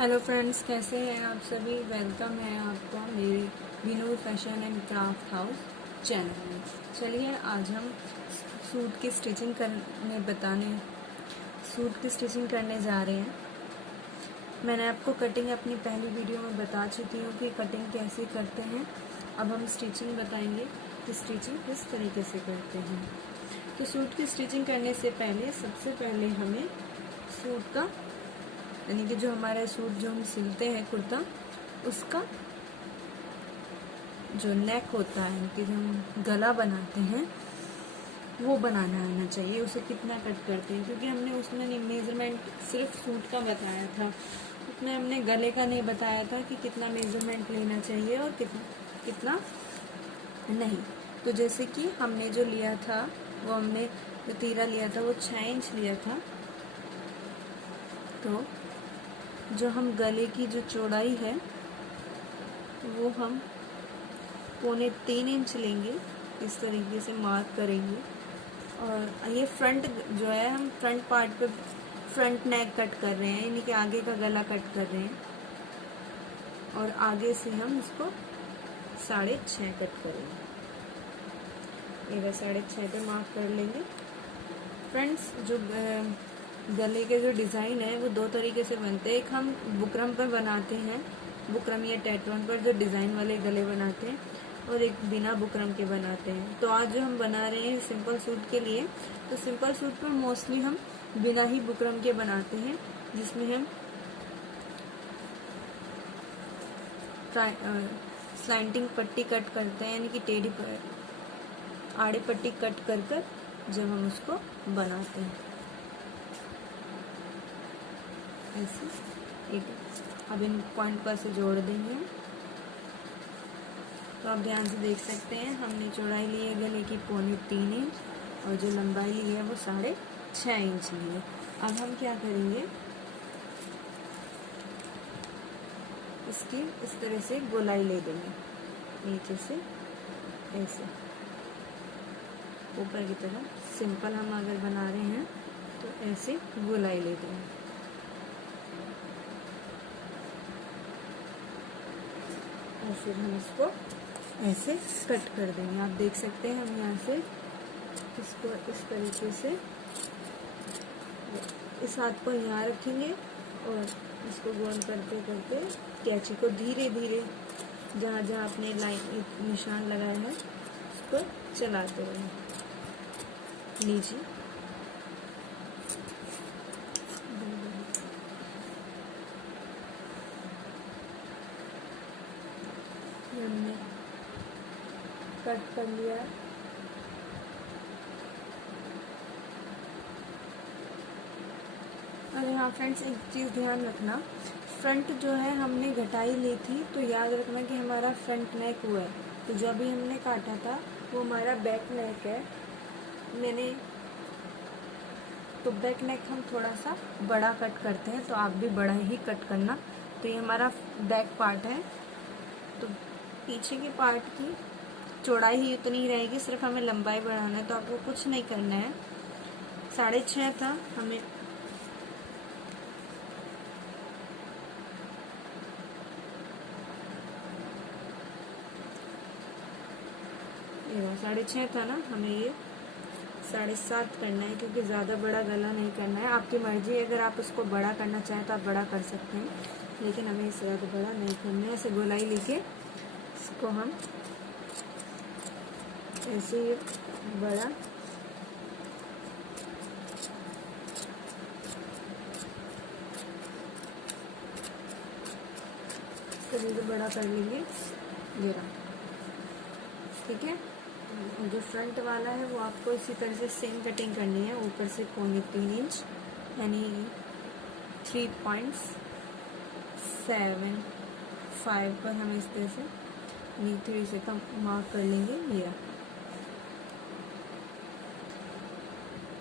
Hello friends, कैसे हैं आप सभी। वेलकम है आपका मेरे विनूर fashion and craft house channel में। चलिए आज हम सूट की स्टिचिंग करने जा रहे हैं। मैंने आपको कटिंग अपनी पहली वीडियो में बता चुकी हूँ कि कटिंग कैसे करते हैं। अब हम स्टिचिंग बताएंगे कि स्टिचिंग किस तरीके से करते हैं। तो सूट की स्टिचिंग करने से पहले सबसे पहले हमें सूट का यानी कि जो हमारा सूट जो हम सिलते हैं कुर्ता, उसका जो नेक होता है कि जो हम गला बनाते हैं वो बनाना आना चाहिए। उसे कितना कट करते हैं, क्योंकि हमने उसमें मेजरमेंट सिर्फ सूट का बताया था, उसमें हमने गले का नहीं बताया था कि कितना मेजरमेंट लेना चाहिए और कितना नहीं। तो जैसे कि हमने जो लिया था वो हमने जो तीरा लिया था वो 6 इंच लिया था। तो जो हम गले की जो चौड़ाई है वो हम 3.25 इंच लेंगे, इस तरीके से मार्क करेंगे। और ये फ्रंट जो है, हम फ्रंट पार्ट पे फ्रंट नेक कट कर रहे हैं, यानी कि आगे का गला कट कर रहे हैं। और आगे से हम इसको 6.5 कट करेंगे। ये 6.5 पे मार्क कर लेंगे। फ्रेंड्स, जो गले के जो डिज़ाइन है वो 2 तरीके से बनते हैं। एक हम बुकरम पर बनाते हैं, बुकरम या टेट्रॉन पर जो डिज़ाइन वाले गले बनाते हैं, और एक बिना बुकरम के बनाते हैं। तो आज जो हम बना रहे हैं सिंपल सूट के लिए, तो सिंपल सूट पर मोस्टली हम बिना ही बुकरम के बनाते हैं, जिसमें हम स्लाइंटिंग पट्टी कट करते हैं, यानी कि टेढ़ी आड़े पट्टी कट कर जब हम उसको बनाते हैं ऐसे। एक अब इन पॉइंट पर से जोड़ देंगे। तो आप ध्यान से देख सकते हैं, हमने चौड़ाई ली है गले की 3.25 इंच और जो लंबाई ली है वो 6.5 इंच ली है। अब हम क्या करेंगे, इसकी इस तरह से गोलाई ले देंगे, नीचे से ऐसे ऊपर की तरफ। सिंपल हम अगर बना रहे हैं तो ऐसे गोलाई ले देंगे। और फिर हम इसको ऐसे कट कर देंगे। आप देख सकते हैं, हम यहाँ से इसको इस तरीके से इस हाथ को यहाँ रखेंगे और इसको गोल करते करते कैंची को धीरे धीरे जहाँ जहाँ आपने लाइन निशान लगाया है उसको चलाते रहें। लीजिए, हमने कट कर लिया। अरे हाँ फ्रेंड्स, एक चीज़ ध्यान रखना, फ्रंट जो है हमने घटाई ली थी, तो याद रखना कि हमारा फ्रंट नेक हुआ है। तो जो अभी हमने काटा था वो हमारा बैक नेक है। तो बैक नेक हम थोड़ा सा बड़ा कट करते हैं, तो आप भी बड़ा ही कट करना। तो ये हमारा बैक पार्ट है, तो पीछे के पार्ट की चौड़ाई ही उतनी ही रहेगी, सिर्फ हमें लंबाई बढ़ाना है। तो आपको कुछ नहीं करना है। 6.5 था हमें, ये 6.5 था ना, हमें ये 7.5 करना है, क्योंकि ज़्यादा बड़ा गला नहीं करना है। आपकी मर्जी, अगर आप उसको बड़ा करना चाहें तो आप बड़ा कर सकते हैं, लेकिन हमें इससे ज़्यादा बड़ा नहीं करना है। ऐसे गोलाई लेके इसको हम ऐसे ही बड़ा तरीके से बड़ा कर लेंगे। ये रहा, ठीक है। जो फ्रंट वाला है वो आपको इसी तरह से सेम कटिंग करनी है, ऊपर से 3.25 इंच यानी 3.75 पर हम इस तरह से 3 से कम मार्क कर लेंगे। ये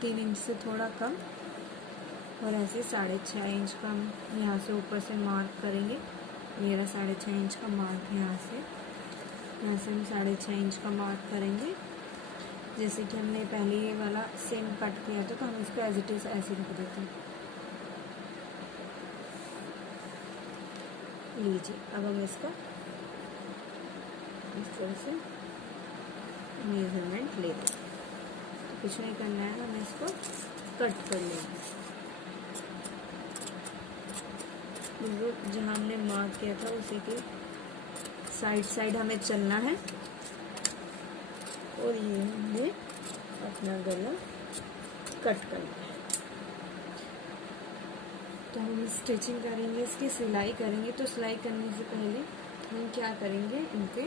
3 इंच से थोड़ा कम, और ऐसे 6.5 इंच का हम यहाँ से ऊपर से मार्क करेंगे। ये 6.5 इंच का मार्क है, यहाँ से हम 6.5 इंच का मार्क करेंगे। जैसे कि हमने पहले ये वाला सेम कट किया था, तो हम इसको एज इट इज ऐसे रख देते हैं। लीजिए, अब हम इसका इस तरह से मेजरमेंट ले लेंगे। तो कुछ नहीं करना है, हमें इसको कट कर लेंगे। बिल्कुल जहाँ हमने मार्क किया था उसी के साइड हमें चलना है, और ये हमने अपना गला कट करना है। तो हम स्टिचिंग करेंगे, इसकी सिलाई करेंगे। तो सिलाई करने से पहले हम क्या करेंगे, इनके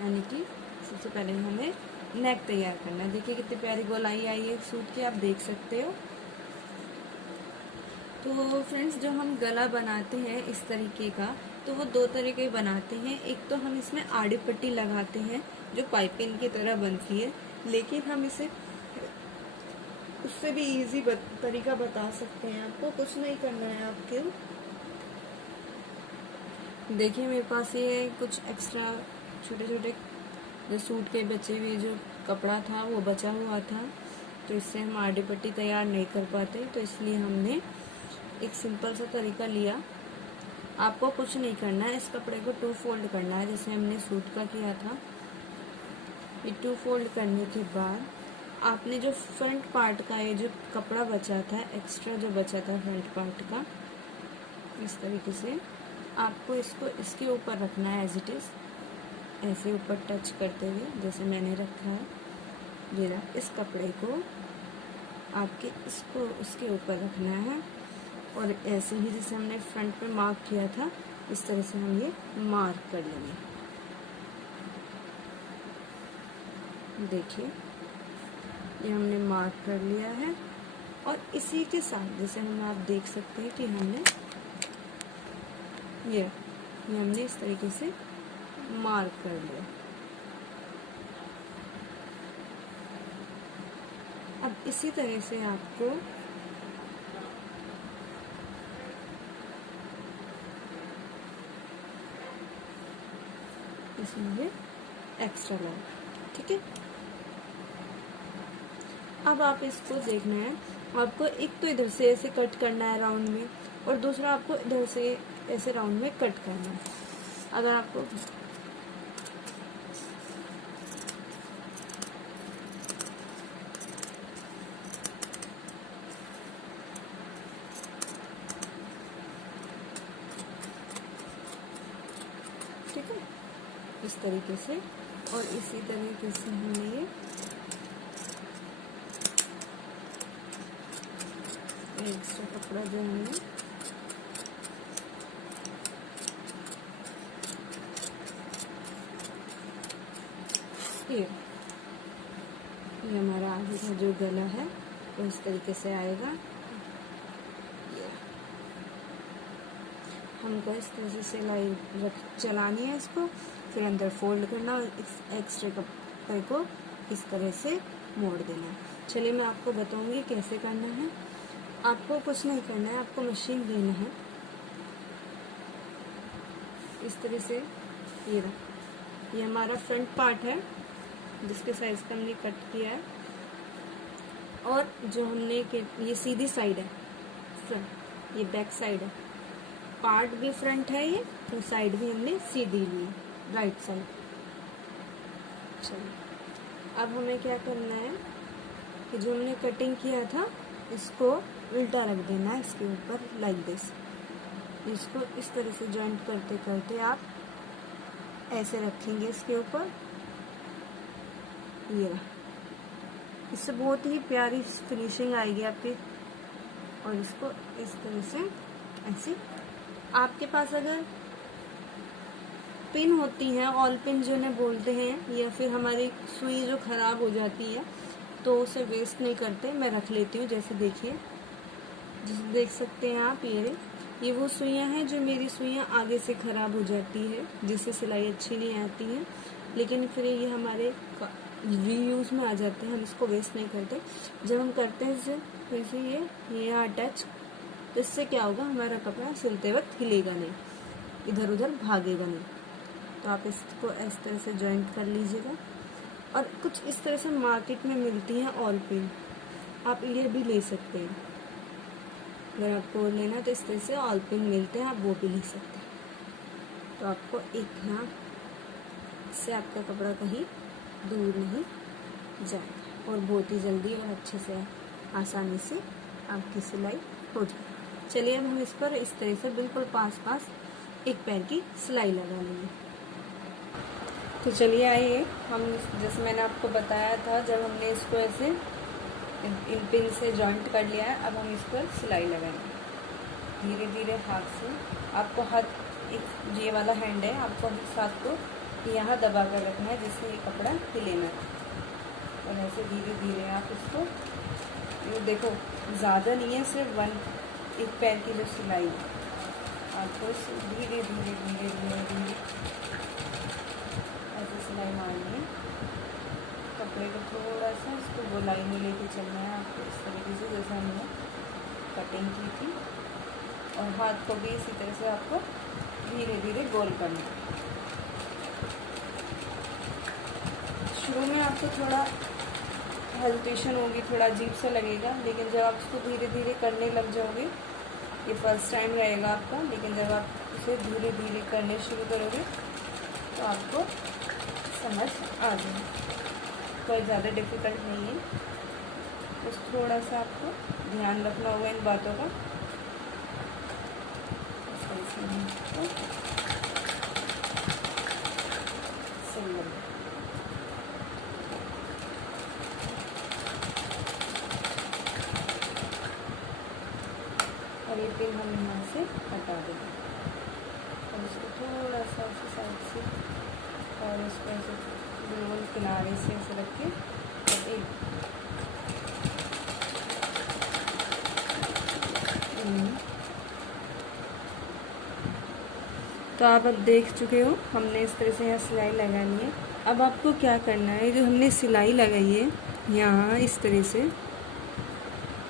यानी कि सबसे पहले हमें नेक तैयार करना है। देखिए कितनी प्यारी गोलाई आई है सूट की, आप देख सकते हो। तो फ्रेंड्स, जो हम गला बनाते हैं इस तरीके का, तो वो दो तरीके बनाते हैं। एक तो हम इसमें आड़ी पट्टी लगाते हैं जो पाइपिंग की तरह बनती है, लेकिन हम इसे उससे भी इजी तरीका बता सकते हैं आपको। कुछ नहीं करना है आपको। देखिए मेरे पास ये कुछ एक्स्ट्रा छोटे छोटे जो सूट के बचे हुए जो कपड़ा था वो बचा हुआ था, तो इससे हम आड़ी पट्टी तैयार नहीं कर पाते, तो इसलिए हमने एक सिंपल सा तरीका लिया। आपको कुछ नहीं करना है, इस कपड़े को 2 फोल्ड करना है जैसे हमने सूट का किया था। ये 2 फोल्ड करने के बाद आपने जो फ्रंट पार्ट का ये जो कपड़ा बचा था, एक्स्ट्रा जो बचा था फ्रंट पार्ट का, इस तरीके से आपको इसको इसके ऊपर रखना है एज इट इज, ऐसे ऊपर टच करते हुए जैसे मैंने रखा है। ये रहा, इस कपड़े को आपके इसको उसके ऊपर रखना है, और ऐसे ही जैसे हमने फ्रंट पे मार्क किया था इस तरह से हम ये मार्क कर लेंगे। देखिए ये हमने मार्क कर लिया है, और इसी के साथ जैसे हम आप देख सकते हैं कि हमने ये हमने इस तरीके से मार्क कर लिया। अब इसी तरह से आपको इसमें ये एक्स्ट्रा लगा, ठीक है। अब आप इसको देखना है, आपको एक तो इधर से ऐसे कट करना है राउंड में, और दूसरा आपको इधर से ऐसे राउंड में कट करना है। अगर आपको ठीक है इस तरीके से, और इसी तरीके से हमने ये एक्स्ट्रा कपड़ा जो हमने ये हमारा आगे का जो गला है वो इस तरीके से आएगा। हमको इस तरह से सिलाई चलानी है इसको, फिर अंदर फोल्ड करना और इस एक्स्ट्रा कपड़े को इस तरह से मोड़ देना है। चलिए मैं आपको बताऊंगी कैसे करना है। आपको कुछ नहीं करना है, आपको मशीन लेना है इस तरह से। ये हमारा फ्रंट पार्ट है जिसके साइज का हमने कट किया है, और जो हमने ये सीधी साइड है फ्रंट, ये बैक साइड है। पार्ट भी फ्रंट है ये, तो साइड भी हमने सीधी ली है, राइट साइड। चलिए अब हमें क्या करना है कि जो हमने कटिंग किया था इसको उल्टा रख देना है इसके ऊपर, लाइक दिस। इसको इस तरह से जॉइंट करते करते आप ऐसे रखेंगे इसके ऊपर। ये रहा, इससे बहुत ही प्यारी फिनिशिंग आएगी आपकी। और इसको इस तरह से ऐसे, आपके पास अगर पिन होती है, ऑल पिन जो इन्हें बोलते हैं, या फिर हमारी सुई जो खराब हो जाती है तो उसे वेस्ट नहीं करते, मैं रख लेती हूँ। जैसे देखिए, जैसे देख सकते हैं आप, ये वो सुइयाँ हैं जो मेरी सुइयाँ आगे से खराब हो जाती है, जिससे सिलाई अच्छी नहीं आती है, लेकिन फिर ये हमारे रीयूज में आ जाते हैं, हम इसको वेस्ट नहीं करते। जब हम करते हैं इसे, तो इसे ये यहाँ टच, तो इससे क्या होगा, हमारा कपड़ा सिलते वक्त हिलेगा नहीं, इधर उधर भागेगा नहीं। तो आप इसको इस तरह से जॉइंट कर लीजिएगा। और कुछ इस तरह से मार्केट में मिलती हैं ऑल पिन, आप ये भी ले सकते हैं। अगर आपको लेना है तो इस तरह से ऑल पिन मिलते हैं, आप वो भी ले सकते हैं। तो आपको एक यहाँ से आपका कपड़ा कहीं दूर नहीं जाएगा और बहुत ही जल्दी और अच्छे से आसानी से आपकी सिलाई हो जाए। चलिए अब हम इस पर इस तरह से बिल्कुल पास पास एक पैर की सिलाई लगा लेंगे। तो चलिए आइए, हम जैसे मैंने आपको बताया था, जब हमने इसको ऐसे इन पिन से जॉइंट कर लिया है, अब हम इस पर सिलाई लगाएंगे। धीरे धीरे हाथ से, आपको हाथ एक ये वाला हैंड है, आपको इस हाथ को यहाँ दबा कर रखना है जिससे ये कपड़ा हिले ना। और ऐसे धीरे धीरे आप इसको, ये देखो ज़्यादा नहीं है, सिर्फ एक पैर की जो सिलाई है, आपको धीरे धीरे धीरे धीरे धीरे ऐसे सिलाई मारनी है। कपड़े को थोड़ा सा इसको गोलाई में लेके चलना है आपको, इस तरीके से जैसे हमने कटिंग की थी। और हाथ को भी इसी तरह से आपको धीरे धीरे गोल करना है। शुरू में आपको थोड़ा हेजिटेशन होगी, थोड़ा अजीब सा लगेगा, लेकिन जब आप इसको धीरे धीरे करने लग जाओगे, ये फर्स्ट टाइम रहेगा आपका, लेकिन जब आप इसे धीरे धीरे करने शुरू करोगे तो आपको समझ आ जाएगी। कोई ज़्यादा डिफ़िकल्ट नहीं है, बस थोड़ा सा आपको ध्यान रखना होगा इन बातों का। और ये पिन हम यहाँ से हटा देंगे और इसको थोड़ा सा उसी साइड से और इसको ऐसे बिल्कुल किनारे से ऐसे रख के और एक तो आप अब देख चुके हो, हमने इस तरह से यहाँ सिलाई लगा ली है। अब आपको क्या करना है, जो हमने सिलाई लगाई है यहाँ इस तरह से,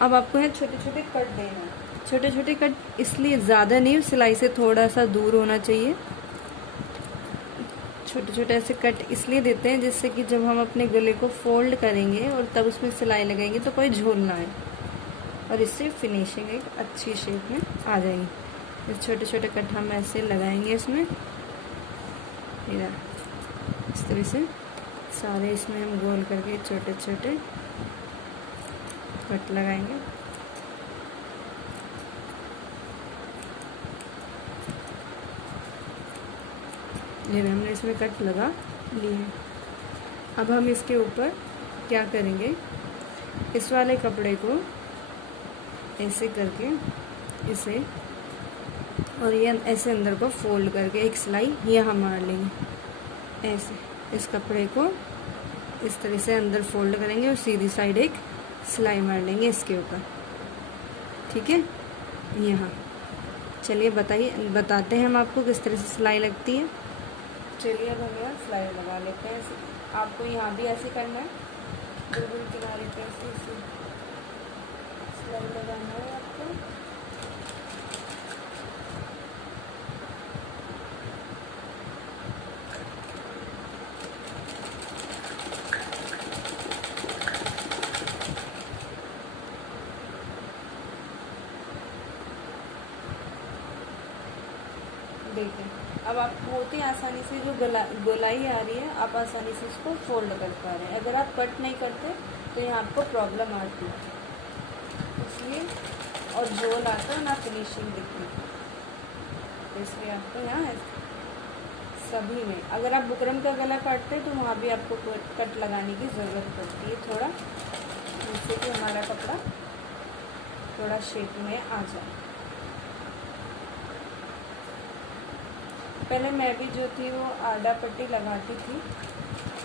अब आपको यहाँ छोटे छोटे कट देना है। छोटे छोटे कट इसलिए ज़्यादा नहीं, सिलाई से थोड़ा सा दूर होना चाहिए। छोटे छोटे ऐसे कट इसलिए देते हैं जिससे कि जब हम अपने गले को फोल्ड करेंगे और तब उसमें सिलाई लगाएंगे तो कोई झोल ना आए और इससे फिनिशिंग एक अच्छी शेप में आ जाएगी। इस छोटे छोटे कट हम ऐसे लगाएंगे इसमें, इस तरह से सारे इसमें हम गोल करके छोटे छोटे कट लगाएंगे। ये हमने इसमें कट लगा लिए। अब हम इसके ऊपर क्या करेंगे, इस वाले कपड़े को ऐसे करके इसे और ये ऐसे अंदर को फोल्ड करके एक सिलाई यहाँ मार लेंगे। ऐसे इस कपड़े को इस तरह से अंदर फोल्ड करेंगे और सीधी साइड एक सिलाई मार लेंगे इसके ऊपर, ठीक है। यहाँ चलिए बताते हैं हम आपको किस तरह से सिलाई लगती है। चलिए अब हम यहाँ सिलाई लगा लेते हैं। आपको यहाँ भी ऐसे करना है, बिल्कुल किनारे पे ऐसे सिलाई लगाना है आपको। देखें, अब आप बहुत ही आसानी से जो गोलाई आ रही है, आप आसानी से इसको फोल्ड कर पा रहे हैं। अगर आप कट नहीं करते तो यहाँ आपको प्रॉब्लम आती है, इसलिए और झोल आता है ना, फिनिशिंग दिखती है। तो इसलिए आपको यहाँ सभी में, अगर आप बुकरम का गला काटते हैं तो वहाँ भी आपको कट लगाने की ज़रूरत पड़ती है थोड़ा, जिससे कि हमारा कपड़ा थोड़ा शेप में आ जाए। पहले मैं भी जो थी वो आधा पट्टी लगाती थी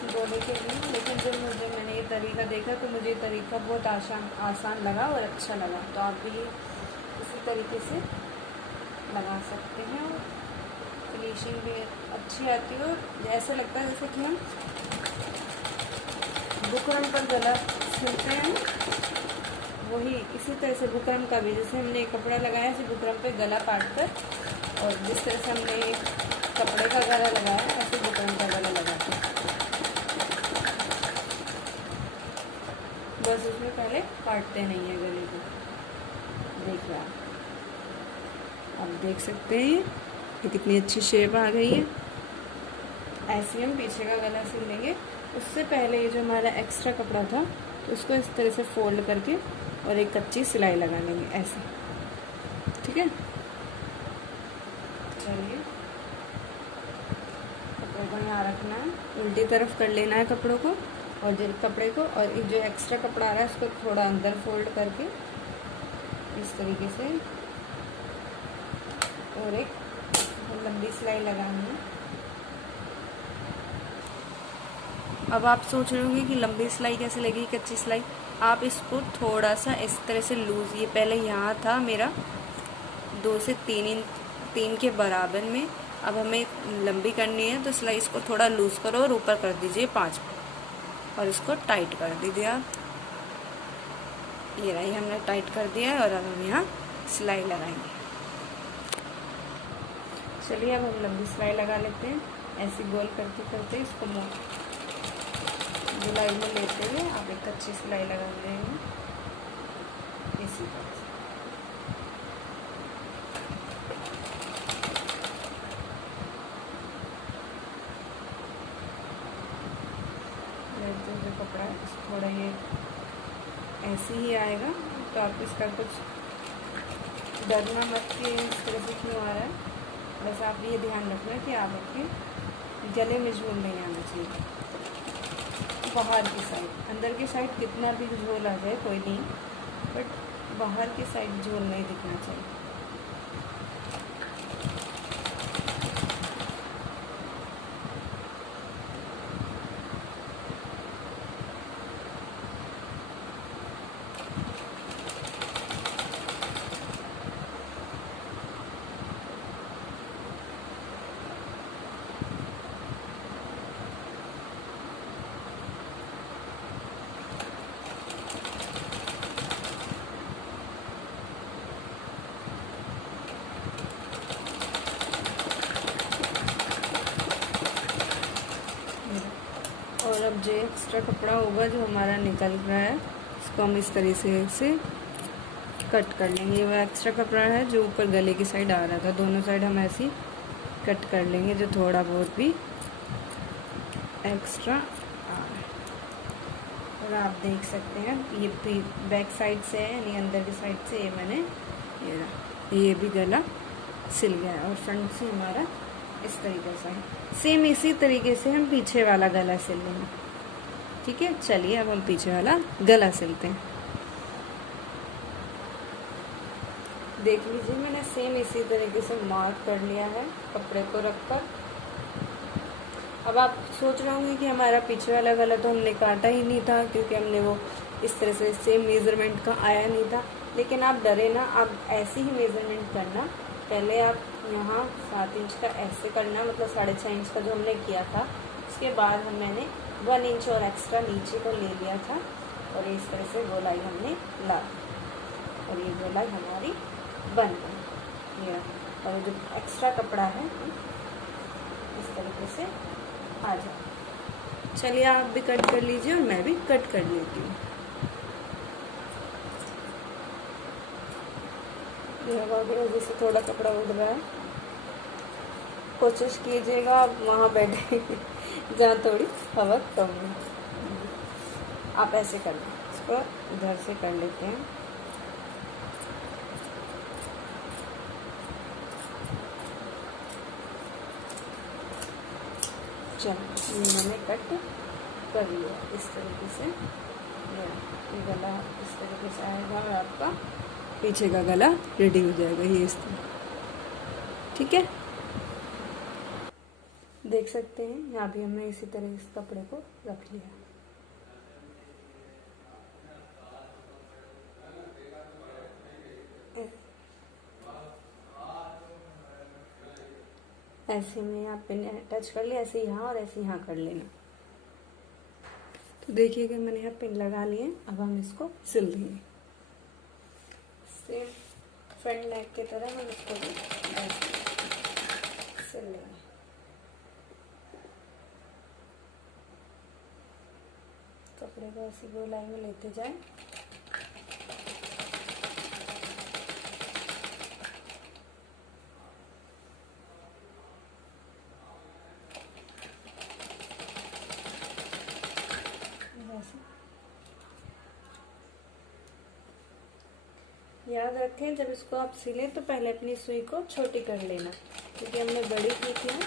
गोले के लिए, लेकिन जब मैंने ये तरीका देखा तो मुझे ये तरीका बहुत आसान लगा और अच्छा लगा। तो आप भी इसी तरीके से लगा सकते हैं और फिनिशिंग भी अच्छी आती है। ऐसा लगता है जैसे कि हम बुकरम पर गला सिलते हैं, वही इसी तरह से बुकरम का भी, जैसे हमने कपड़ा लगाया ऐसे बुकरम पे गला काट कर, और जिस तरह से हमने कपड़े का गला लगाया ऐसे बुकरम का गला लगाते हैं। काटते नहीं है गले को। देख रहे आप देख सकते हैं ये कितनी अच्छी शेप आ गई है। ऐसे हम पीछे का गला सिल लेंगे। उससे पहले ये जो हमारा एक्स्ट्रा कपड़ा था तो उसको इस तरह से फोल्ड करके और एक कच्ची सिलाई लगा लेंगे ऐसे, ठीक है। चलिए, कपड़े को यहाँ रखना है, उल्टी तरफ कर लेना है कपड़ों को और जो कपड़े को, और जो एक्स्ट्रा कपड़ा आ रहा है उसको थोड़ा अंदर फोल्ड करके इस तरीके से और एक लंबी सिलाई लगानी है। अब आप सोच रहे होंगे कि लंबी सिलाई कैसे लगेगी, कच्ची सिलाई। आप इसको थोड़ा सा इस तरह से लूज़, ये पहले यहाँ था मेरा 2 से 3 के बराबर में, अब हमें लंबी करनी है तो सिलाई इसको थोड़ा लूज़ करो और ऊपर कर दीजिए 5 और इसको टाइट कर दीजिए आप। ये रही, हमने टाइट कर दिया है और अब हम यहाँ सिलाई लगाएंगे। चलिए अब हम लंबी सिलाई लगा लेते हैं। ऐसे गोल करते करते इसको गुलाई में लेते हुए आप एक अच्छी सिलाई लगा लेंगे इसी तरह से। जो कपड़ा है थोड़ा ये ऐसे ही आएगा, तो आप इसका कुछ डरना मत कि इस तरह से क्यों आ रहा है। बस आप ये ध्यान रखना कि आप आपके गले में झोल नहीं आना चाहिए। बाहर की साइड, अंदर की साइड कितना भी झोल आ जाए कोई नहीं, बट बाहर की साइड झोल नहीं दिखना चाहिए। और अब जो एक्स्ट्रा कपड़ा होगा जो हमारा निकल रहा है इसको हम इस तरीके से कट कर लेंगे। वो एक्स्ट्रा कपड़ा है जो ऊपर गले की साइड आ रहा था, दोनों साइड हम ऐसे ही कट कर लेंगे जो थोड़ा बहुत भी एक्स्ट्रा आ रहा है। और आप देख सकते हैं ये बैक साइड से है, यानी अंदर की साइड से ये मैंने ये भी गला सिल गया है। और फ्रंट से हमारा इस तरीके से है। सेम इसी तरीके से हम पीछे वाला गला सिल लेंगे, ठीक है। चलिए अब हम पीछे वाला गला सिलते हैं। देख लीजिए मैंने सेम इसी तरीके से मार्क कर लिया है कपड़े को रखकर। अब आप सोच रहे होंगे कि हमारा पीछे वाला गला तो हमने काटा ही नहीं था, क्योंकि हमने वो इस तरह से सेम मेज़रमेंट का आया नहीं था। लेकिन आप डरे ना, आप ऐसे ही मेज़रमेंट करना। पहले आप यहाँ 7 इंच का ऐसे करना, मतलब 6.5 इंच का जो हमने किया था। उसके बाद मैंने 1 इंच और एक्स्ट्रा नीचे को ले लिया था और इस तरह से गोलाई हमने ला दी और ये गोलाई हमारी बन गई। ये और जो एक्स्ट्रा कपड़ा है इस तरीके से आ जाए। चलिए आप भी कट कर लीजिए और मैं भी कट कर लेती हूँ। जैसे थोड़ा कपड़ा उड़ रहा है, कोशिश कीजिएगा आप वहाँ बैठे जहाँ थोड़ी हवा कम है। आप ऐसे कर लें, इसको इधर से कर लेते हैं। चलो ये मैंने कट कर लिया इस तरीके से। ये गला इस तरीके से आएगा और आपका पीछे का गला रेडी हो जाएगा ये इस तरह, ठीक है। देख सकते हैं यहाँ भी हमने इसी तरह इस कपड़े को रख लिया। ऐसे में यहाँ पिन टच कर लिया, ऐसे यहाँ और ऐसे यहाँ कर लेना। तो देखिएगा मैंने यहाँ पिन लगा लिए। अब हम इसको सिल देंगे सेम फ्रंट नेक की तरह। हम इसको भी सिल लेंगे। कपड़े को ऐसी गोलाई में लेते जाए याद रखें जब इसको आप सिलें तो पहले अपनी सुई को छोटी कर लेना, क्योंकि हमने बड़ी की थी।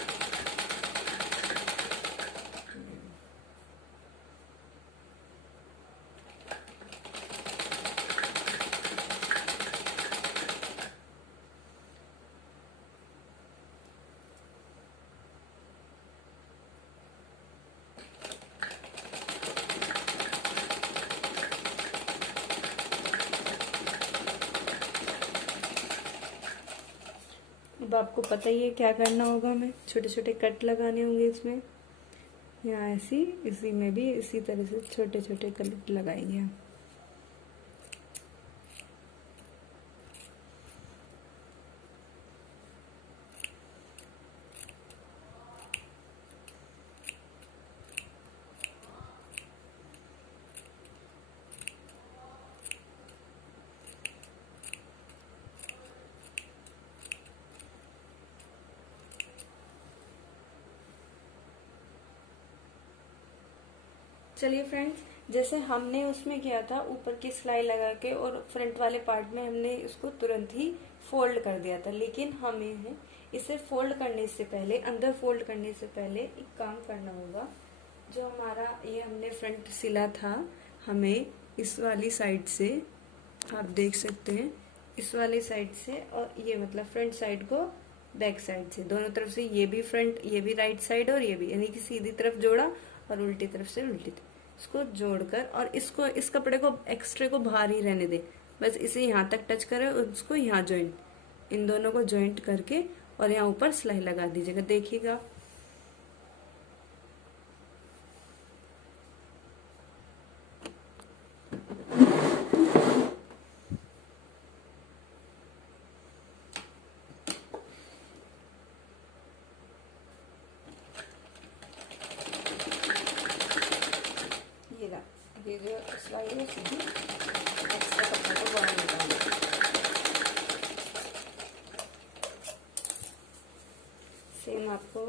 अब आपको पता ही है क्या करना होगा, हमें छोटे छोटे कट लगाने होंगे इसमें। यहाँ इसी में भी इसी तरह से छोटे छोटे कट लगाएंगे हम। चलिए फ्रेंड्स, जैसे हमने उसमें किया था ऊपर की सिलाई लगा के और फ्रंट वाले पार्ट में हमने इसको तुरंत ही फोल्ड कर दिया था, लेकिन हमें इसे फोल्ड करने से पहले, अंदर फोल्ड करने से पहले एक काम करना होगा। जो हमारा ये हमने फ्रंट सिला था, हमें इस वाली साइड से, आप देख सकते हैं, इस वाली साइड से और ये मतलब फ्रंट साइड को बैक साइड से, दोनों तरफ से, ये भी फ्रंट, ये भी राइट साइड और ये भी, यानी कि सीधी तरफ जोड़ा और उल्टी तरफ से उल्टी तरफ, इसको जोड़कर और इसको, इस कपड़े को एक्स्ट्रे को बाहर ही रहने दे, बस इसे यहाँ तक टच करें और उसको यहाँ ज्वाइंट, इन दोनों को ज्वाइंट करके और यहाँ ऊपर सिलाई लगा दीजिएगा। देखिएगा ये जो सिलाई है सीधी एक्स्ट्रा कपड़े को बाहर निकालना। सेम आपको,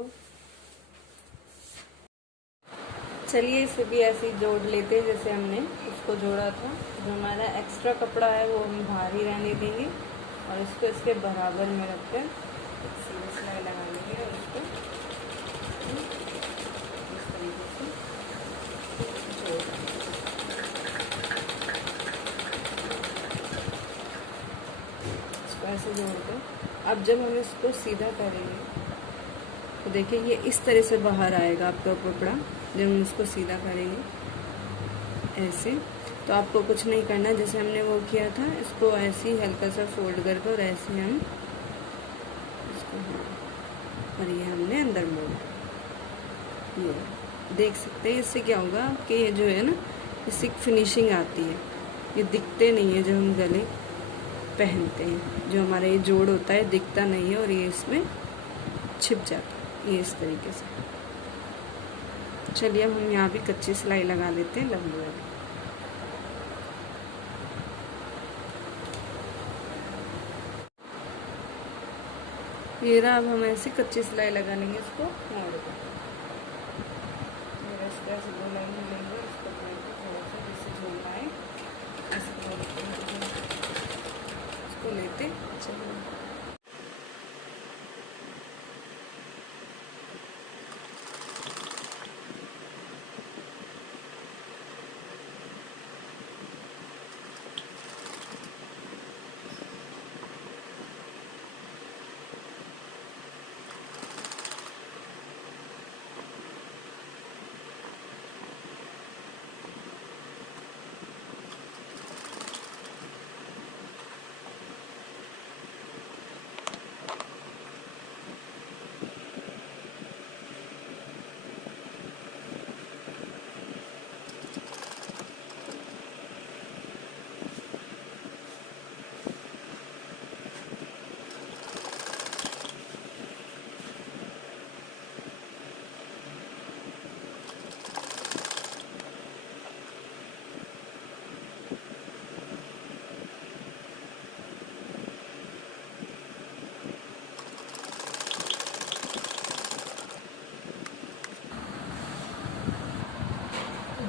चलिए इसे भी ऐसे ही जोड़ लेते हैं जैसे हमने उसको जोड़ा था। जो हमारा एक्स्ट्रा कपड़ा है वो हम बाहर ही रहने देंगे और इसको इसके बराबर में रखकर सीधी सिलाई लगा लेंगे और इसको इस तरीके से जोड़ देंगे। ऐसे जोड़ कर अब जब हम इसको सीधा करेंगे तो देखिए ये इस तरह से बाहर आएगा आपका कपड़ा। जब हम इसको सीधा करेंगे ऐसे, तो आपको कुछ नहीं करना, जैसे हमने वो किया था, इसको ऐसे ही हल्का सा फोल्ड करके और ऐसे हम इसको, और ये हमने अंदर मोड़ा। ये देख सकते हैं, इससे क्या होगा कि ये जो है ना, इससे फिनिशिंग आती है, ये दिखते नहीं है जो हम गले पहनते हैं, जो हमारा ये जोड़ होता है दिखता नहीं है और ये इसमें छिप जाता है, ये इस तरीके से। चलिए अब हम यहाँ भी कच्ची सिलाई लगा लेते हैं लंबी वाली। ये रहा, अब हम ऐसे कच्ची सिलाई लगा लेंगे इसको मोड़ कर। ऐसे दो लाइन लेंगे, इसको थोड़ा सा जिससे झूलना है ऐसे इसको लेते चलिए।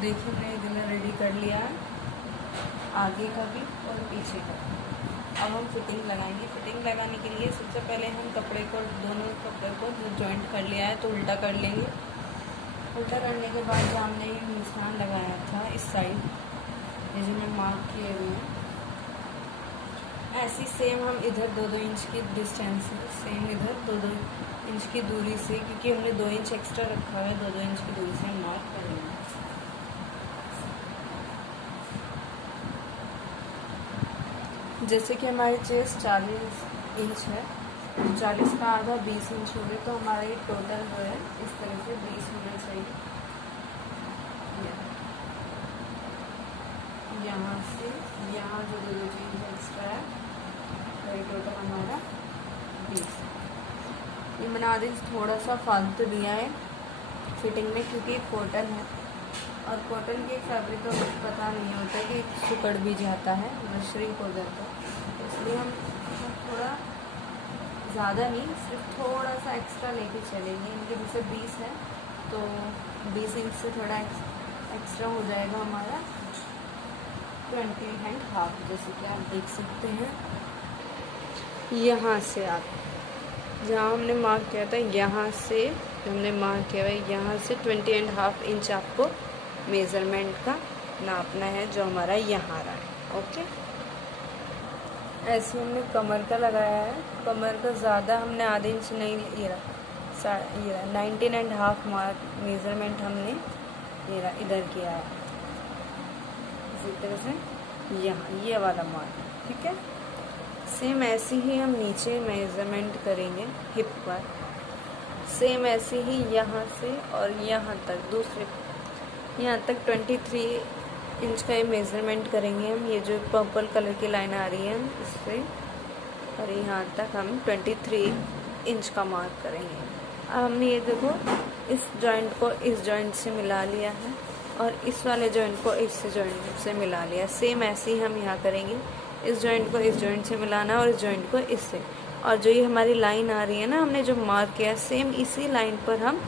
देखिए मैंने गला रेडी कर लिया, आगे का भी और पीछे का भी। अब हम फिटिंग लगाएंगे। फिटिंग लगाने के लिए सबसे पहले हम कपड़े को, दोनों कपड़े को जो जॉइंट कर लिया है तो उल्टा कर लेंगे। उल्टा करने के बाद जो हमने ये निशान लगाया था इस साइड, ये जो मैं मार्क किए हुए हैं, ऐसी सेम हम इधर 2-2 इंच की डिस्टेंस से, सेम इधर 2-2 इंच की दूरी से, क्योंकि हमने 2 इंच एक्स्ट्रा रखा हुआ है, 2-2 इंच की दूरी से हम मार्क करेंगे। जैसे कि हमारी चेस्ट 40 इंच है, 40 का आधा 20 इंच हो गए, तो हमारा ये टोटल जो है इस तरह से 20 होना चाहिए। यहाँ से यहाँ जो 2-2 इंच एक्स्ट्रा है, तो ये टोटल हमारा 20। ये मैंने आधे थोड़ा सा फालतू दिया है फिटिंग में, क्योंकि कॉटन है और कॉटन के फैब्रिक का कुछ पता नहीं होता कि सिकुड़ भी जाता है, श्रिंक हो जाता है, तो इसलिए हम थोड़ा ज़्यादा नहीं, सिर्फ थोड़ा सा एक्स्ट्रा लेके चलेंगे। इनके जैसे 20 है तो 20 इंच से थोड़ा एक्स्ट्रा हो जाएगा हमारा 20.5, जैसे कि आप देख सकते हैं। यहाँ से आप जहाँ हमने मार्क किया था, यहाँ से हमने मार्क किया है, यहाँ से 20.5 इंच आपको मेज़रमेंट का नापना है, जो हमारा यहाँ रहा है। ओके, ऐसे हमने कमर का लगाया है। कमर का ज़्यादा हमने आधे इंच नहीं, ये रहा 19.5 मार्क मेज़रमेंट हमने इधर किया है, इसी तरह से यहाँ ये वाला मार्क, ठीक है। सेम ऐसे ही हम नीचे मेज़रमेंट करेंगे हिप पर, सेम ऐसे ही यहाँ से और यहाँ तक, दूसरे यहाँ तक 23 इंच का ये मेज़रमेंट करेंगे हम। ये जो पर्पल कलर की लाइन आ रही है इससे, और यहाँ तक हम 23 इंच का मार्क करेंगे। अब हमने ये देखो इस जॉइंट को इस जॉइंट से मिला लिया है और इस वाले जॉइंट को इस जॉइंट से मिला लिया। सेम ऐसे ही हम यहाँ करेंगे, इस जॉइंट को इस जॉइंट से मिलाना और इस जॉइंट को इससे, और जो ये हमारी लाइन आ रही है ना, हमने जो मार्क किया, सेम इसी लाइन पर हम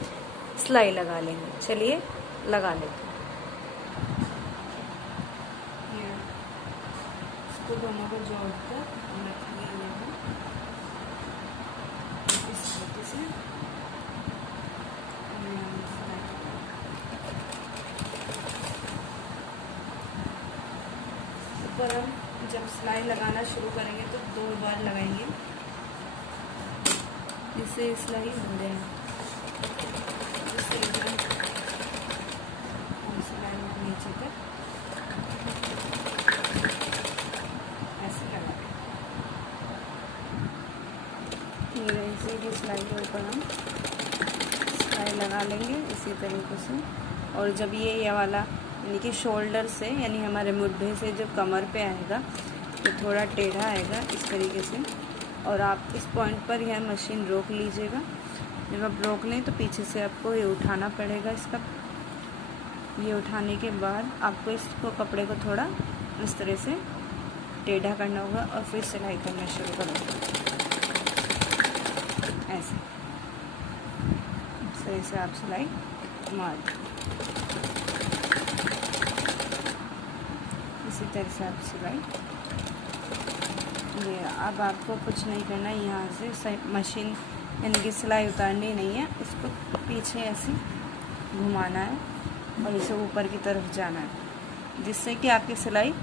सिलाई लगा लेंगे। चलिए लगा लेते हैं। इसको दोनों को जोड़कर हम रखेंगे यहाँ इस तरीके से। ऊपर हम जब सिलाई लगाना शुरू करेंगे तो 2 बार लगाएंगे, जिससे सिलाई बन जाए। सिलाई नीचे तक ऐसे लगा, ऐसे ही सिलाई के ऊपर हम सिलाई लगा लेंगे इसी तरीके से। और जब ये वाला यानी कि शोल्डर से, यानी हमारे मुड्ढे से जब कमर पे आएगा तो थोड़ा टेढ़ा आएगा इस तरीके से, और आप इस पॉइंट पर यह मशीन रोक लीजिएगा। जब आप रोक लें तो पीछे से आपको ये उठाना पड़ेगा इसका। ये उठाने के बाद आपको इसको कपड़े को थोड़ा इस तरह से टेढ़ा करना होगा और फिर सिलाई करना शुरू करोगे ऐसे। इस तरह से आप सिलाई मार, इसी तरह से आप सिलाई। ये अब आपको कुछ नहीं करना है, यहाँ से मशीन यानी कि सिलाई उतारनी नहीं है, इसको पीछे ऐसे घुमाना है और इसे ऊपर की तरफ जाना है, जिससे कि आपकी सिलाई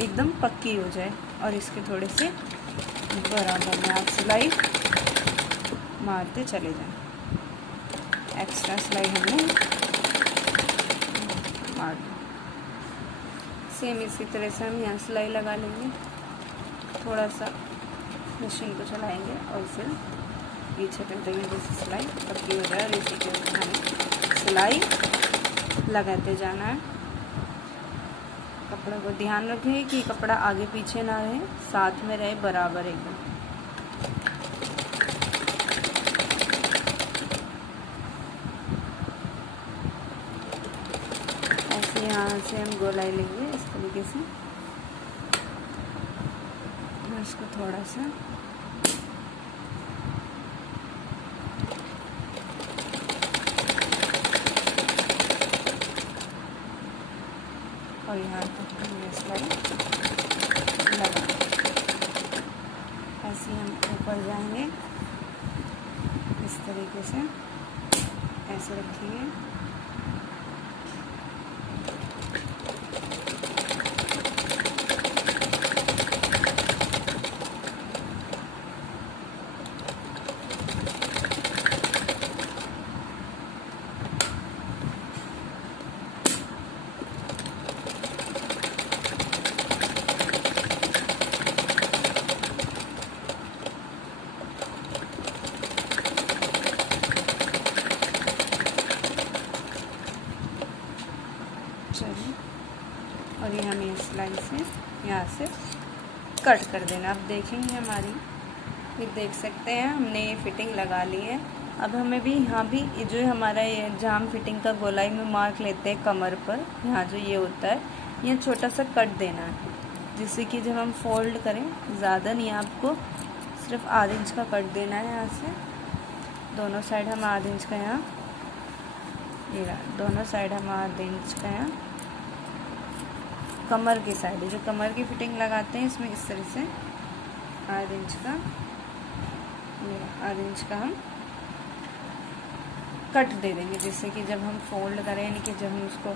एकदम पक्की हो जाए। और इसके थोड़े से बराबर में आप सिलाई मारते चले जाएं। एक्स्ट्रा सिलाई हमने मार दी। सेम इसी तरह से हम यहाँ सिलाई लगा लेंगे, थोड़ा सा मशीन को चलाएंगे और फिर पीछे तक देंगे, जैसे सिलाई पक्की हो जाए। और इसी तरह से हमें सिलाई लगाते जाना है। कपड़े को ध्यान रखें कि कपड़ा आगे पीछे ना रहे, साथ में रहे बराबर एकदम। ऐसे यहाँ से हम गोलाई लेंगे इस तरीके से, और इसको थोड़ा सा और यहाँ तक हमने सिलाई लगा। से ऐसे रखेंगे। चलिए, और ये हमें सिलाई से यहाँ से कट कर देना। अब देखेंगे हमारी, ये देख सकते हैं हमने ये फिटिंग लगा ली है। अब हमें भी यहाँ भी जो हमारा ये जहाँ हम फिटिंग का गोलाई में मार्क लेते हैं कमर पर, यहाँ जो ये होता है, ये छोटा सा कट देना है, जिससे कि जब हम फोल्ड करें, ज़्यादा नहीं, आपको सिर्फ आध इंच का कट देना है। यहाँ से दोनों साइड हम आध इंच का, यहाँ ये रहा, दोनों साइड हम आध इंच का, यहाँ कमर की साइड, जो कमर की फिटिंग लगाते हैं इसमें इस तरह से आध इंच का, आध इंच का हम कट दे देंगे, जिससे कि जब हम फोल्ड करें, यानी कि जब हम उसको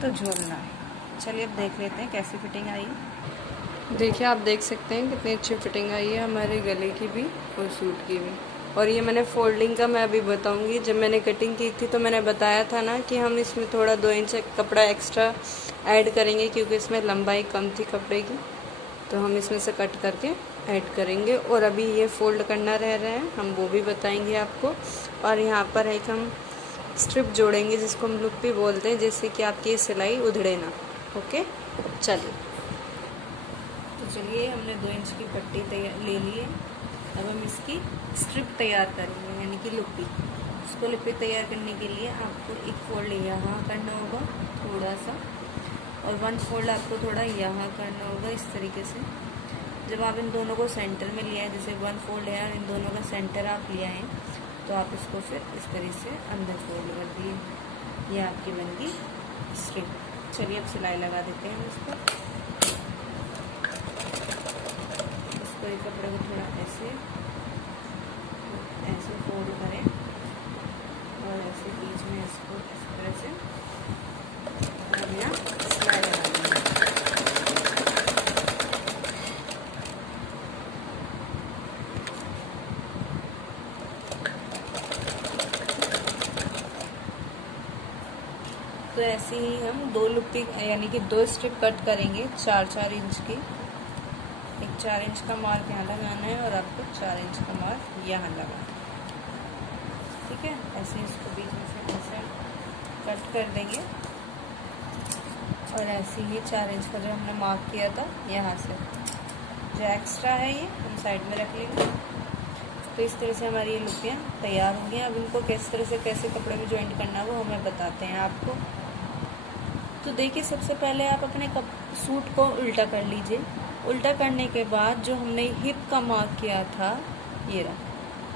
तो झोलना है। चलिए अब देख लेते हैं कैसी फिटिंग आई है। देखिए, आप देख सकते हैं कितनी अच्छी फिटिंग आई है हमारे गले की भी और सूट की भी। और ये मैंने फोल्डिंग का मैं अभी बताऊंगी। जब मैंने कटिंग की थी तो मैंने बताया था ना कि हम इसमें थोड़ा 2 इंच कपड़ा एक्स्ट्रा ऐड करेंगे, क्योंकि इसमें लंबाई कम थी कपड़े की, तो हम इसमें से कट करके ऐड करेंगे। और अभी ये फोल्ड करना रह रहा है, हम वो भी बताएंगे आपको। और यहाँ पर एक हम स्ट्रिप जोड़ेंगे, जिसको हम लुक भी बोलते हैं, जिससे कि आपकी सिलाई उधड़े ना। ओके, चलिए, तो चलिए हमने 2 इंच की पट्टी तैयार ले ली है। अब हम इसकी स्ट्रिप तैयार करेंगे, यानी कि लुप्पी। उसको लुप्पी तैयार करने के लिए आपको एक फोल्ड यहाँ करना होगा थोड़ा सा, और 1 फोल्ड आपको थोड़ा यहाँ करना होगा, इस तरीके से। जब आप इन दोनों को सेंटर में लिया है, जैसे 1 फोल्ड है और इन दोनों का सेंटर आप लिया है, तो आप इसको फिर इस तरीके से अंदर फोल्ड कर दिए, ये आपकी बन गई स्ट्रिप। चलिए अब सिलाई लगा देते हैं इसको एक कपड़े को थोड़ा ऐसे फोल्ड करें और ऐसे बीच में इसको इस तरह से सिलाई लगा देंगे। तो ऐसे ही हम 2 लुप्पी, यानी कि 2 स्ट्रिप कट करेंगे 4-4 इंच की। एक 4 इंच का मार्क यहाँ लगाना है और आपको 4 इंच का मार्क यहाँ लगाना है, ठीक है। ऐसे इसको बीच में से ऐसे कट कर देंगे, और ऐसे ही 4 इंच का जो हमने मार्क किया था, यहाँ से जो एक्स्ट्रा है ये हम साइड में रख लेंगे। तो इस तरह से हमारी ये लुप्पियाँ तैयार हो गई। अब इनको किस तरह से कैसे कपड़े में जॉइंट करना है वो हमें बताते हैं आपको। तो देखिए, सबसे पहले आप अपने सूट को उल्टा कर लीजिए। उल्टा करने के बाद जो हमने हिप का मार्क किया था, ये रहा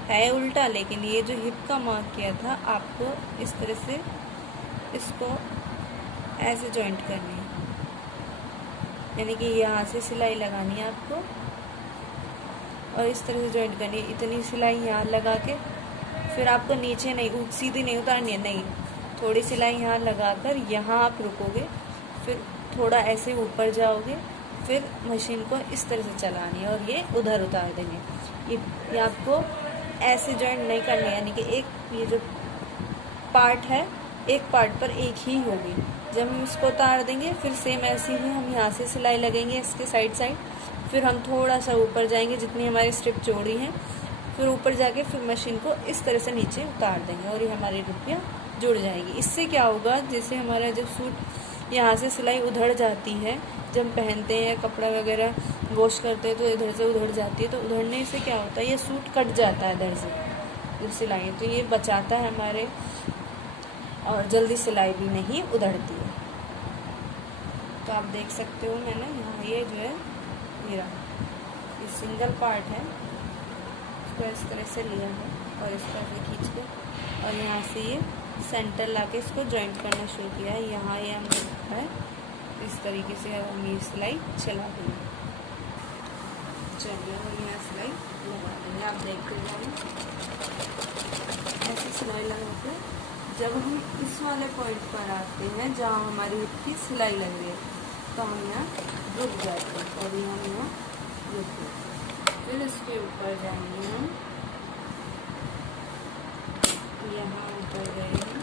है उल्टा, लेकिन ये जो हिप का मार्क किया था, आपको इस तरह से इसको ऐसे जॉइंट करनी है, यानी कि यहाँ से सिलाई लगानी है आपको और इस तरह से जॉइंट करनी है। इतनी सिलाई यहाँ लगा के फिर आपको नीचे नहीं, सीधी नहीं उतारनी है, नहीं, थोड़ी सिलाई यहाँ लगाकर यहाँ आप रुकोगे, फिर थोड़ा ऐसे ऊपर जाओगे, फिर मशीन को इस तरह से चलानी है और ये उधर उतार देंगे। ये आपको ऐसे जॉइंट नहीं करनी है, यानी कि एक ये जो पार्ट है, एक पार्ट पर एक ही होगी। जब हम इसको उतार देंगे, फिर सेम ऐसे ही हम यहाँ से सिलाई लगेंगे इसके साइड, फिर हम थोड़ा सा ऊपर जाएंगे, जितनी हमारी स्ट्रिप चौड़ी है, फिर ऊपर जाके फिर मशीन को इस तरह से नीचे उतार देंगे और ये हमारी लुप्पियाँ जुड़ जाएगी। इससे क्या होगा, जैसे हमारा जब सूट यहाँ से सिलाई उधड़ जाती है, जब पहनते हैं कपड़ा वगैरह वॉश करते हैं तो इधर से उधड़ जाती है, तो उधड़ने से क्या होता है, ये सूट कट जाता है इधर से जब सिलाई, तो ये बचाता है हमारे, और जल्दी सिलाई भी नहीं उधड़ती है। तो आप देख सकते हो, मैंने यहाँ ये जो है मेरा ये सिंगल पार्ट है, इसको इस तरह से लिया है और इसको ऐसे खींच के और यहाँ से ये सेंटर लाके इसको जॉइंट करना शुरू किया है। यहाँ ये हमने है इस तरीके से हम ये सिलाई चला देंगे। चलिए हम यहाँ सिलाई लगा देंगे, आप देखते जाइए। ऐसे सिलाई लगा के जब हम इस वाले पॉइंट पर आते हैं जहाँ हमारी हुक की सिलाई लग रही है, तो हम यहाँ रुक जाते हैं और हम यहाँ रुक गए। फिर इसके ऊपर जाएंगे हम, यहाँ ऊपर गए हैं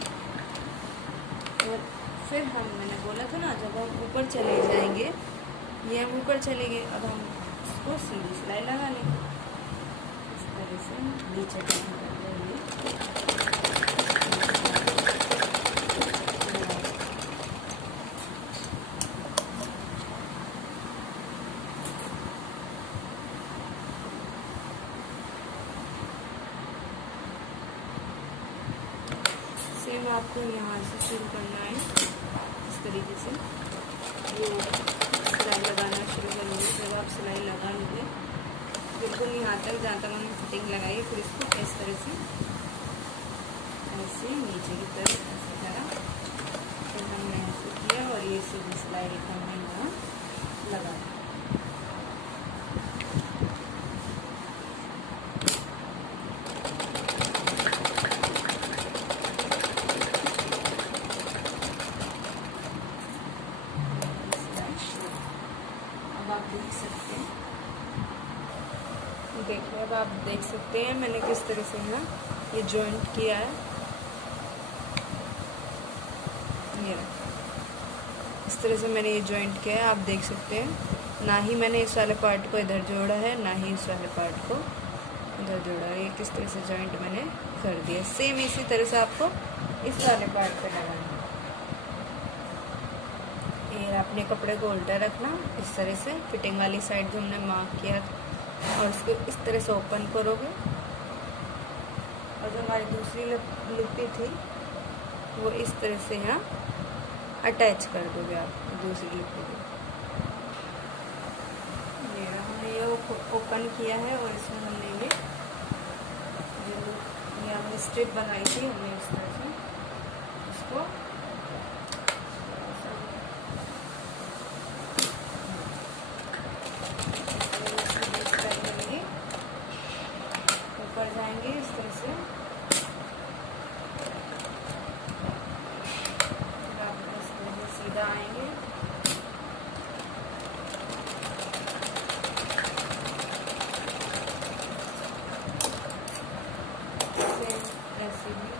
और फिर मैंने बोला था ना, जब हम ऊपर चले जाएंगे, ये हम ऊपर चले गए, अब हम इसको सीधी सिलाई लगा लेंगे। इस तरह से नीचे कर देंगे। सेम आपको यहाँ से शुरू करना है, इस तरीके से ये सिलाई लगाना शुरू करेंगे। जब आप सिलाई लगा लेंगे बिल्कुल यहाँ तक जहाँ तक हमने फिटिंग लगाई, फिर इसको इस तरह से ऐसे नीचे की तरफ ऐसे करा, फिर हमने ऐसे किया और ये सीधी सिलाई हमने यहाँ लगा। देखिए अब आप देख सकते हैं मैंने किस तरह से ना ये जॉइंट किया है। ये इस तरह से मैंने ये जॉइंट किया है, आप देख सकते हैं। ना ही मैंने इस वाले पार्ट को इधर जोड़ा है, ना ही इस वाले पार्ट को इधर जोड़ा है। ये किस तरह से जॉइंट मैंने कर दिया। सेम इसी तरह से आपको इस वाले पार्ट पे लगाना है। ये अपने कपड़े को उल्टा रखना, इस तरह से फिटिंग वाली साइड जो हमने मार्क किया था, और इसको इस तरह से ओपन करोगे और जो हमारी दूसरी लिपि थी वो इस तरह से यहाँ अटैच कर दोगे आप दूसरी लिपि को। ये हमने ये ओपन किया है और इसमें हमने ये हमने स्ट्रिप बनाई थी, हमने इस तरह से इसको जाएंगे इस तरह से। आप इस तरह से सीधा आएंगे, ऐसे भी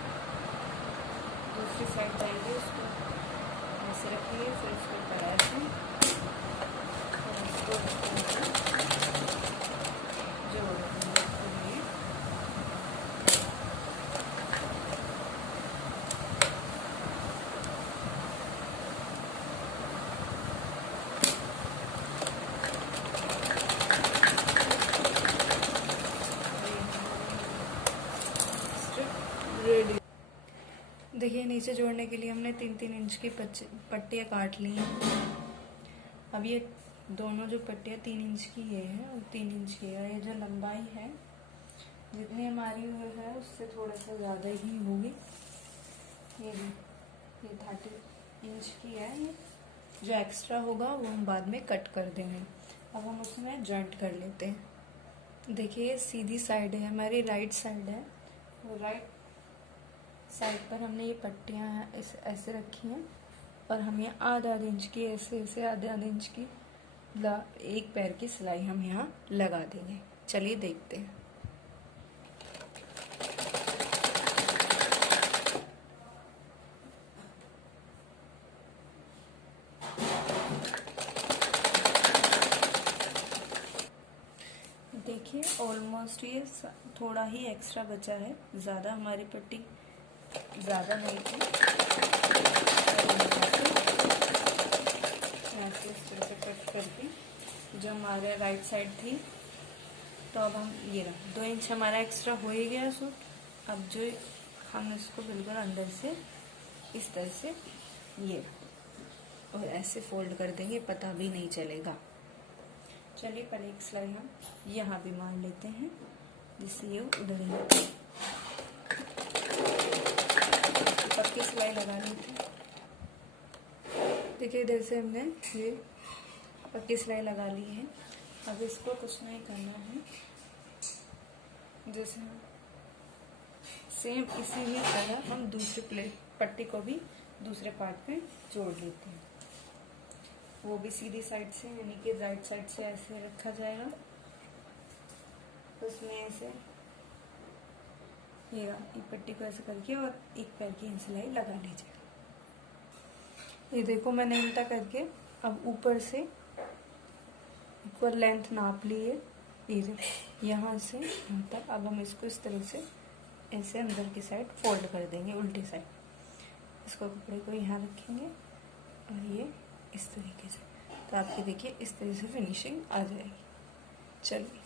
दूसरी साइड जाएंगे, उसको ऐसे रखिए, फिर उसको ऊपर ऐसे और इसको जोड़ देंगे। रेडी। देखिए नीचे जोड़ने के लिए हमने 3-3 इंच की पट्टियाँ काट ली हैं। अब ये दोनों जो पट्टियाँ 3 इंच की ये है और 3 इंच की है। ये जो लंबाई है जितनी हमारी है उससे थोड़ा सा ज़्यादा ही होगी। ये 30 इंच की है। ये जो एक्स्ट्रा होगा वो हम बाद में कट कर देंगे। अब हम उसमें जॉइंट कर लेते हैं। देखिए सीधी साइड है हमारी, राइट साइड है, वो राइट साइड पर हमने ये पट्टियाँ ऐसे रखी हैं और हम यहाँ आधा इंच की ऐसे आधा इंच की एक पैर की सिलाई हम यहाँ लगा देंगे। चलिए देखते हैं। देखिए ऑलमोस्ट ये थोड़ा ही एक्स्ट्रा बचा है, ज़्यादा हमारी पट्टी ज़्यादा नहीं थी। ऐसे इस तरह से कट करके जो हमारे राइट साइड थी, तो अब हम ये 2 इंच हमारा एक्स्ट्रा हो ही गया सूट। अब जो हम इसको बिल्कुल अंदर से इस तरह से ये और ऐसे फोल्ड कर देंगे, पता भी नहीं चलेगा। चलिए पहले एक सिलाई हम यहाँ भी मार लेते हैं जिससे ये उधर पक्की सिलाई लगा ली थी। देखिए इधर से हमने ये पक्की सिलाई लगा ली है। अब इसको कुछ नहीं करना है, जैसे सेम इसी ही तरह हम दूसरे पट्टी को भी दूसरे पार्ट में जोड़ लेते हैं। वो भी सीधी साइड से यानी कि राइट साइड से ऐसे रखा जाएगा, उसमें ऐसे ये पट्टी को ऐसे करके और एक पैर की सिलाई लगा लीजिए। ये देखो मैंने उल्टा करके अब ऊपर से इक्वल लेंथ नाप ली है, ये यहाँ से यहाँ तक। अब हम इसको इस तरह से ऐसे अंदर की साइड फोल्ड कर देंगे, उल्टी साइड। इसको कपड़े को यहाँ रखेंगे और ये इस तरीके से, तो आपकी देखिए इस तरह से फिनिशिंग आ जाएगी। चलिए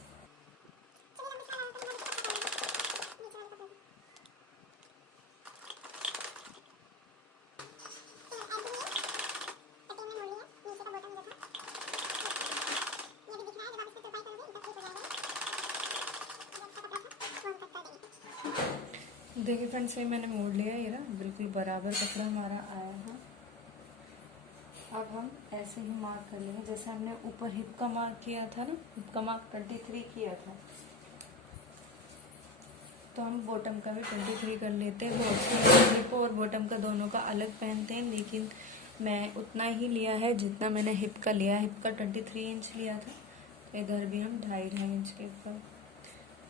देखिए फ्रेंड्स, ये मैंने मोड़ लिया, ये ना बिल्कुल बराबर कपड़ा हमारा आया है। अब हम ऐसे ही मार्क कर लेंगे जैसे हमने ऊपर हिप का मार्क किया था ना, हिप का मार्क 23 किया था, तो हम बॉटम का भी 23 कर लेते हैं। बहुत से हिप और बॉटम का दोनों का अलग पहनते हैं, लेकिन मैं उतना ही लिया है जितना मैंने हिप का लिया। हिप का 23 इंच लिया था, इधर भी हम 2.5 इंच के ऊपर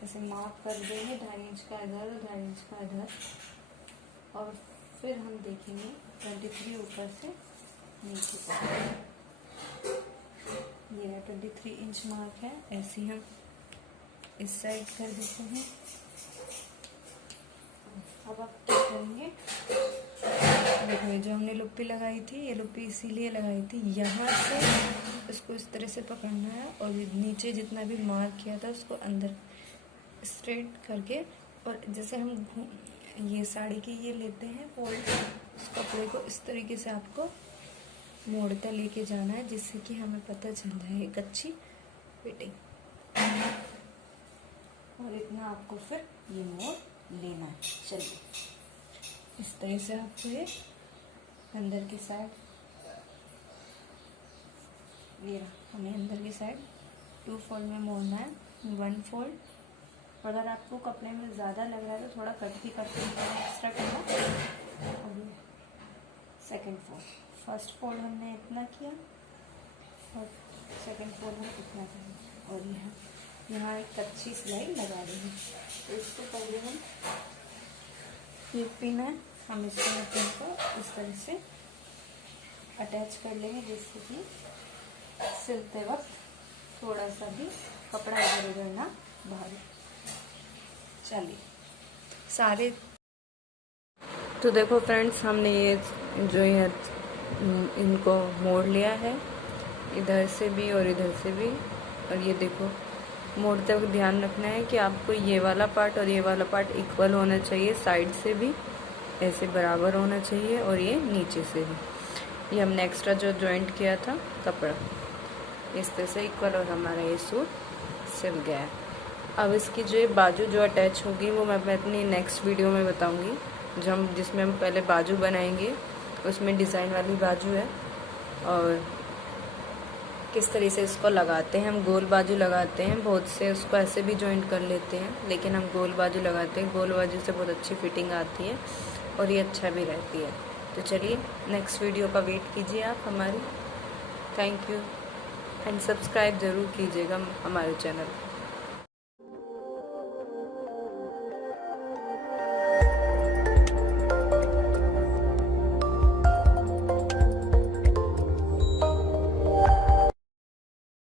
ऐसे मार्क कर देंगे, 2.5 इंच का इधर और 2.5 इंच का इधर। और फिर हम देखेंगे 23 ऊपर से नीचे तक। ये 23 इंच मार्क है, ऐसे हम इस साइड कर देते हैं। अब आप क्या करेंगे, देखो ये जो हमने लुप्पी लगाई थी, ये लुप्पी इसीलिए लगाई थी, यहाँ से इसको इस तरह से पकड़ना है और नीचे जितना भी मार्क किया था उसको अंदर स्ट्रेट करके, और जैसे हम ये साड़ी की ये लेते हैं फोल्ड, उस कपड़े को इस तरीके से आपको मोड़ता लेके जाना है, जिससे कि हमें पता चल जाए एक अच्छी फिटिंग। और इतना आपको फिर ये मोड़ लेना है। चलिए इस तरह से आपको ये अंदर की साइड, ये हमें अंदर की साइड 2 फोल्ड में मोड़ना है, 1 फोल्ड। अगर आपको कपड़े में ज़्यादा लग रहा है तो थोड़ा कट भी करके एक्स्ट्रा करना। और ये सेकेंड फोल्ड, फर्स्ट फोल्ड हमने इतना किया और सेकेंड फोल्ड में इतना किया, और यहाँ एक कच्ची सिलाई लगा देंगे। तो इससे पहले हम ये पिन है, हम इसमें पिन को इस तरह से अटैच कर लेंगे, जिससे कि सिलते वक्त थोड़ा सा भी कपड़ा इधर उधर ना बाहर। चलिए सारे, तो देखो फ्रेंड्स, हमने ये जो है इनको मोड़ लिया है, इधर से भी और इधर से भी। और ये देखो मोड़ते वक्त ध्यान रखना है कि आपको ये वाला पार्ट और ये वाला पार्ट इक्वल होना चाहिए, साइड से भी ऐसे बराबर होना चाहिए, और ये नीचे से भी। ये हमने एक्स्ट्रा जो जॉइंट किया था कपड़ा इस तरह से इक्वल, और हमारा ये सूट सिल गया है। अब इसकी जो ये बाजू जो अटैच होगी वो मैं अपनी नेक्स्ट वीडियो में बताऊंगी, जिसमें हम पहले बाजू बनाएंगे। उसमें डिज़ाइन वाली बाजू है, और किस तरह से इसको लगाते हैं। हम गोल बाजू लगाते हैं, बहुत से उसको ऐसे भी जॉइंट कर लेते हैं, लेकिन हम गोल बाजू लगाते हैं। गोल बाजू से बहुत अच्छी फिटिंग आती है और ये अच्छा भी रहती है। तो चलिए नेक्स्ट वीडियो का वेट कीजिए आप हमारी। थैंक यू एंड सब्सक्राइब ज़रूर कीजिएगा हमारे चैनल।